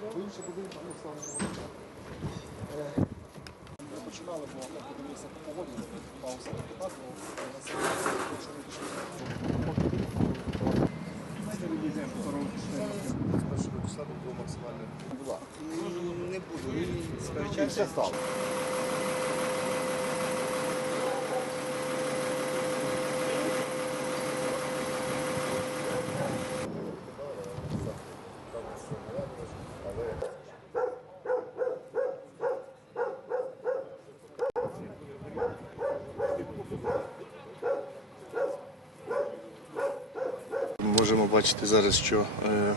Інші будинки, ну, слава Богу. Е, Ми починали, бо ну, подивилися по погоді, пауза не показувала. На це якщо ми пішли з першого числа не. Була. Не буду сперечатися. стало. Можемо бачити зараз, що е,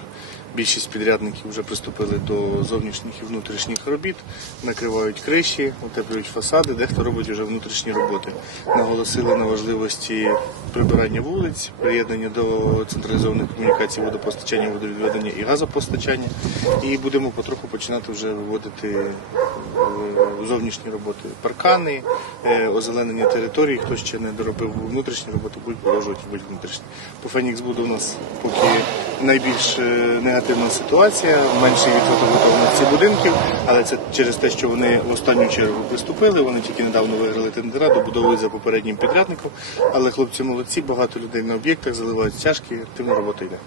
більшість підрядників вже приступили до зовнішніх і внутрішніх робіт, накривають криші, утеплюють фасади, дехто робить вже внутрішні роботи. Наголосили на важливості прибирання вулиць, приєднання до централізованих комунікацій водопостачання, водовідведення і газопостачання. І будемо потроху починати вже виводити е, зовнішні роботи, паркани, е, озеленення території. Хто ще не доробив внутрішні роботи, будуть продовжувати будуть внутрішні. По Фенікс буде у нас поки найбільш е, негативна ситуація, менший відсоток готовності будинків, але це через те, що вони в останню чергу приступили. Вони тільки недавно виграли тендера, добудовують за попереднім підрядником. Але хлопці молодці, багато людей на об'єктах заливають стяжки, активна робота йде.